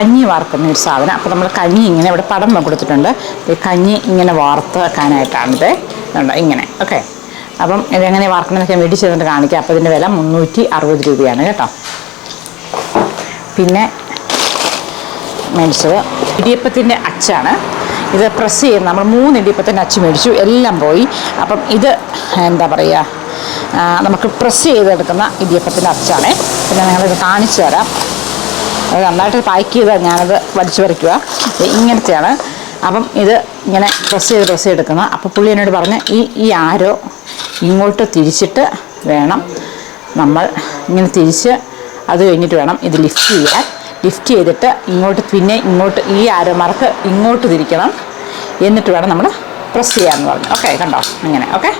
കഞ്ഞി വാർക്കുന്ന ഒരു സാധനം. അപ്പോൾ നമ്മൾ കഞ്ഞി ഇങ്ങനെ ഇവിടെ പടം കൊടുത്തിട്ടുണ്ട് ഈ കഞ്ഞി ഇങ്ങനെ വാർത്ത് വെക്കാനായിട്ടാണിത്. ഇങ്ങനെ. ഓക്കെ. അപ്പം ഇതെങ്ങനെ വാർക്കണമെന്നൊക്കെ ഞാൻ തന്നിട്ട് ചെന്നിട്ട് കാണിക്കാം. അപ്പോൾ ഇതിന്റെ വില മുന്നൂറ്റി അറുപത് രൂപയാണ് കേട്ടോ. പിന്നെ മേടിച്ചത് ഇടിയപ്പത്തിന്റെ അച്ചാണ്. ഇത് പ്രസ് ചെയ്യുന്ന നമ്മൾ മൂന്ന് ഇടിയപ്പത്തിന്റെ അച്ച് മേടിച്ചു. എല്ലാം പോയി. അപ്പം ഇത് എന്താ പറയുക നമുക്ക് പ്രസ് ചെയ്തെടുക്കുന്ന ഇടിയപ്പത്തിന്റെ അച്ചാണ്. പിന്നെ നിങ്ങളിത് കാണിച്ചു തരാം. അത് നന്നായിട്ട് പാക്ക് ചെയ്താൽ ഞാനത് വലിച്ചു പറിക്കുക ഇങ്ങനത്തെയാണ്. അപ്പം ഇത് ഇങ്ങനെ പ്രസ് ചെയ്ത് പ്രസ് ചെയ്തെടുക്കുന്ന അപ്പോൾ പുള്ളി എന്നോട് പറഞ്ഞ് ഈ ഈ ആരോ ഇങ്ങോട്ട് തിരിച്ചിട്ട് വേണം നമ്മൾ ഇങ്ങനെ തിരിച്ച് അത് കഴിഞ്ഞിട്ട് വേണം ഇത് ലിഫ്റ്റ് ചെയ്യാൻ. ലിഫ്റ്റ് ചെയ്തിട്ട് ഇങ്ങോട്ട് പിന്നെ ഇങ്ങോട്ട് ഈ ആരോ മാർക്ക് ഇങ്ങോട്ട് തിരിക്കണം. എന്നിട്ട് വേണം നമ്മൾ പ്രസ് ചെയ്യാമെന്ന് പറഞ്ഞു. ഓക്കെ കണ്ടോ? അങ്ങനെ ഓക്കെ?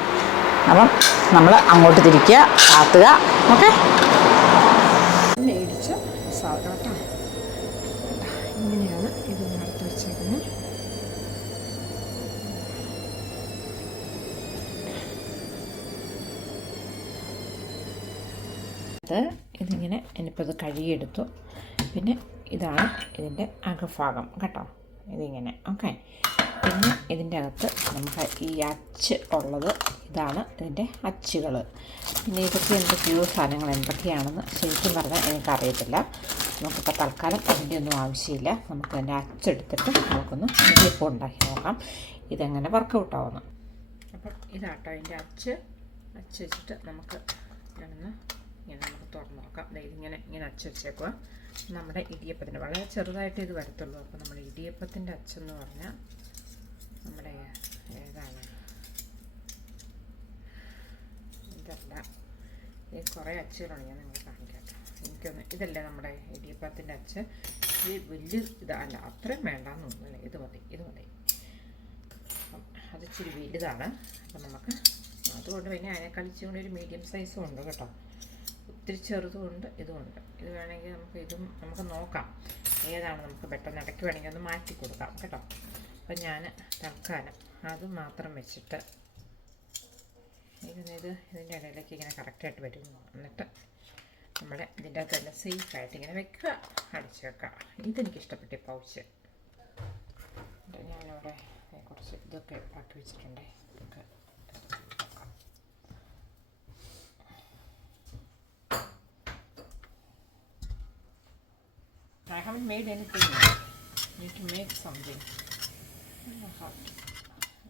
അപ്പം നമ്മൾ അങ്ങോട്ട് തിരിക്കുക താത്തുക ഓക്കെ? മേടിച്ച സാധനം കേട്ടോ ഇങ്ങനെയാണ് ഇത് നേരത്തെ വെച്ചേക്കുന്നത് ഇത് ഇതിങ്ങനെ എനിയിപ്പോൾ ഇത് കഴുകിയെടുത്തു. പിന്നെ ഇതാണ് ഇതിന്റെ അകഭാഗം കേട്ടോ. ഇതിങ്ങനെ ഓക്കെ. പിന്നെ ഇതിന്റെ അകത്ത് നമുക്ക് ഈ അച്ച് ഉള്ളത് ഇതാണ് ഇതിന്റെ അച്ചുകൾ. പിന്നെ ഇതൊക്കെ എന്തൊക്കെയോ സാധനങ്ങൾ എന്തൊക്കെയാണെന്ന് ശരിക്കും പറഞ്ഞാൽ എനിക്കറിയത്തില്ല. നമുക്കിപ്പോൾ തൽക്കാലം അതിന്റെ ഒന്നും ആവശ്യമില്ല. നമുക്ക് അതിന്റെ അച്ചെടുത്തിട്ട് നമുക്കൊന്ന് ഇടിയപ്പം ഉണ്ടാക്കി നോക്കാം. ഇതെങ്ങനെ വർക്കൗട്ട് ആവുന്നു. അപ്പം ഇതാട്ടോ അതിന്റെ അച്ച്. അച്ച് വെച്ചിട്ട് നമുക്ക് ഞാനൊന്ന് ഇങ്ങനെ നമുക്ക് തുറന്ന് നോക്കാം. അതായത് ഇങ്ങനെ ഇങ്ങനെ അച്ച് വെച്ചേക്കുക നമ്മുടെ ഇടിയപ്പത്തിന്റെ വളരെ ചെറുതായിട്ട് ഇത് വരത്തുള്ളൂ. അപ്പോൾ നമ്മുടെ ഇടിയപ്പത്തിന്റെ അച്ചെന്ന് പറഞ്ഞാൽ നമ്മുടെ ഏതാണ്? ഇതല്ല. ഇത് കുറേ അച്ചുകളാണ് ഞാൻ നിങ്ങൾ കാണിക്കാം എനിക്കൊന്ന് ഇതല്ലേ നമ്മുടെ ഇടിയപ്പത്തിന്റെ അച്ച്. ഇത് വലിയ ഇതല്ല അത്രയും വേണ്ടാന്ന് തോന്നുന്നില്ല. ഇത് മതി ഇത് മതി. അപ്പം വലുതാണ്. അപ്പം നമുക്ക് അതുകൊണ്ട് പിന്നെ അതിനേക്കാൾ ഇച്ചിരി കൂടി ഒരു മീഡിയം സൈസും ഉണ്ട് കേട്ടോ. ഒത്തിരി ചെറുതും ഉണ്ട് ഇതുമുണ്ട് ഇത് വേണമെങ്കിൽ നമുക്ക് ഇതും നമുക്ക് നോക്കാം. ഏതാണ് നമുക്ക് പെട്ടെന്ന് ഇടയ്ക്ക് വേണമെങ്കിൽ ഒന്ന് മാറ്റി കൊടുക്കാം കേട്ടോ. അപ്പം ഞാൻ തൽക്കാലം അത് മാത്രം വെച്ചിട്ട് ഇത് ഇത് ഇതിന്റെ ഇടയിലേക്ക് ഇങ്ങനെ കറക്റ്റായിട്ട് വരും. എന്നിട്ട് നമ്മൾ ഇതിന്റെ അകത്ത് തന്നെ സേഫായിട്ട് ഇങ്ങനെ വെക്കുക. അടിച്ച് വെക്കുക. ഇതെനിക്ക് ഇഷ്ടപ്പെട്ടു പൗച്ച് ഞാനിവിടെ കുറച്ച് ഇതൊക്കെ ആക്കി വെച്ചിട്ടുണ്ട്. ഇതൊക്കെ I haven't made anything yet. Need to make something. To. I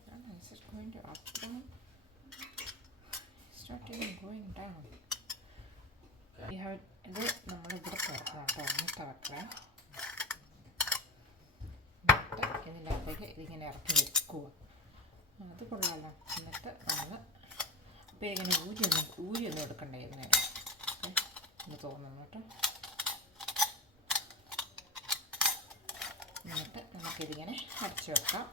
don't know, is it going to up down? It's not even നമ്മൾ ഇവിടെ തുറക്കാം കേട്ടോ ഒന്ന് തുറക്കുക എന്നിട്ട് ഇതിന്റെ അകത്തേക്ക് ഇതിങ്ങനെ ഇറക്കി വെക്കുക അത് കൊള്ളാമല്ലോ എന്നിട്ട് നമ്മൾ അപ്പോൾ ഇങ്ങനെ ഊരിയൊന്നും ഊരിയൊന്നും എടുക്കണ്ടേ ഇതിനെ എന്ന് തോന്നുന്നു കേട്ടോ എന്നിട്ട് നമുക്കിതിങ്ങനെ അടച്ചു വെക്കാം.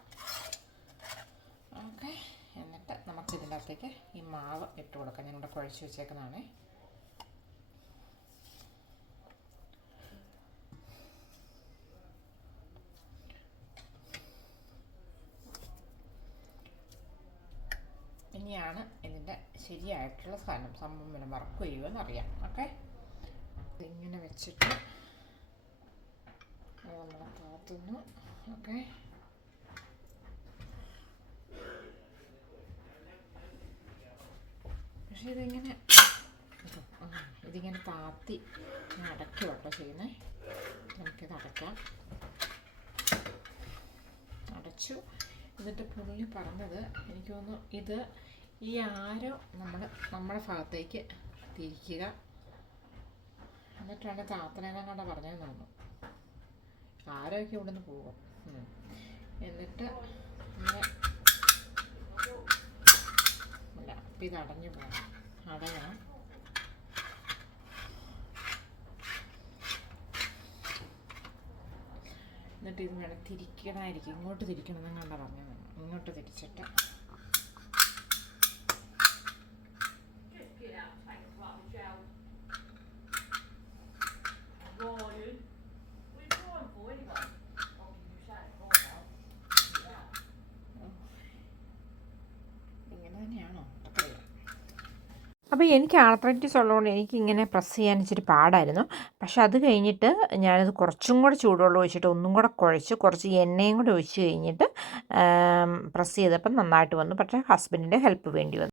ഓക്കെ. എന്നിട്ട് നമുക്കിതിന്റെ അകത്തേക്ക് ഈ മാവ് ഇട്ട് കൊടുക്കാം. ഞാനിവിടെ കുഴച്ച് വെച്ചേക്കുന്നതാണേ. ഇനിയാണ് ഇതിന്റെ ശരിയായിട്ടുള്ള സാധനം. സംഭവം പിന്നെ വർക്ക് എന്നറിയാം. ഓക്കെ. ഇങ്ങനെ വെച്ചിട്ട് a താത്തുന്നു ഓക്കെ. പക്ഷേ ഇതിങ്ങനെ ഇതിങ്ങനെ താത്തി അടയ്ക്കുക കേട്ടോ ചെയ്യുന്നത് നമുക്കിത് അടയ്ക്കാം. അടച്ചു. എന്നിട്ട് പുള്ളി പറഞ്ഞത് എനിക്ക് തോന്നുന്നു ഇത് ഈ ആരോ നമ്മൾ നമ്മുടെ ഭാഗത്തേക്ക് തിരിക്കുക എന്നിട്ടാണ് താത്തനെല്ലാം കണ്ട പറഞ്ഞതെന്ന് തോന്നുന്നു. ആരൊക്കെ ഇവിടെ നിന്ന് പോകും എന്നിട്ട് അല്ല അപ്പം ഇത് അടഞ്ഞു പോകണം അടയാ എന്നിട്ട് ഇത് വേണം തിരിക്കണമായിരിക്കും. ഇങ്ങോട്ട് തിരിക്കണം എന്നാണ് പറഞ്ഞത്. ഇങ്ങോട്ട് തിരിച്ചിട്ട് അപ്പോൾ എനിക്ക് ആർത്രൈറ്റിസ് ഉള്ളതുകൊണ്ട് എനിക്കിങ്ങനെ പ്രസ് ചെയ്യാൻ ഇച്ചിരി പാടായിരുന്നു. പക്ഷെ അത് കഴിഞ്ഞിട്ട് ഞാനത് കുറച്ചും കൂടെ ചൂടുവെള്ളം ഒഴിച്ചിട്ട് ഒന്നും കൂടെ കുഴച്ച് കുറച്ച് എണ്ണയും കൂടെ ഒഴിച്ച് കഴിഞ്ഞിട്ട് പ്രസ് ചെയ്തപ്പോൾ നന്നായിട്ട് വന്നു. പക്ഷേ ഹസ്ബൻഡിന്റെ ഹെൽപ്പ് വേണ്ടി വന്നു.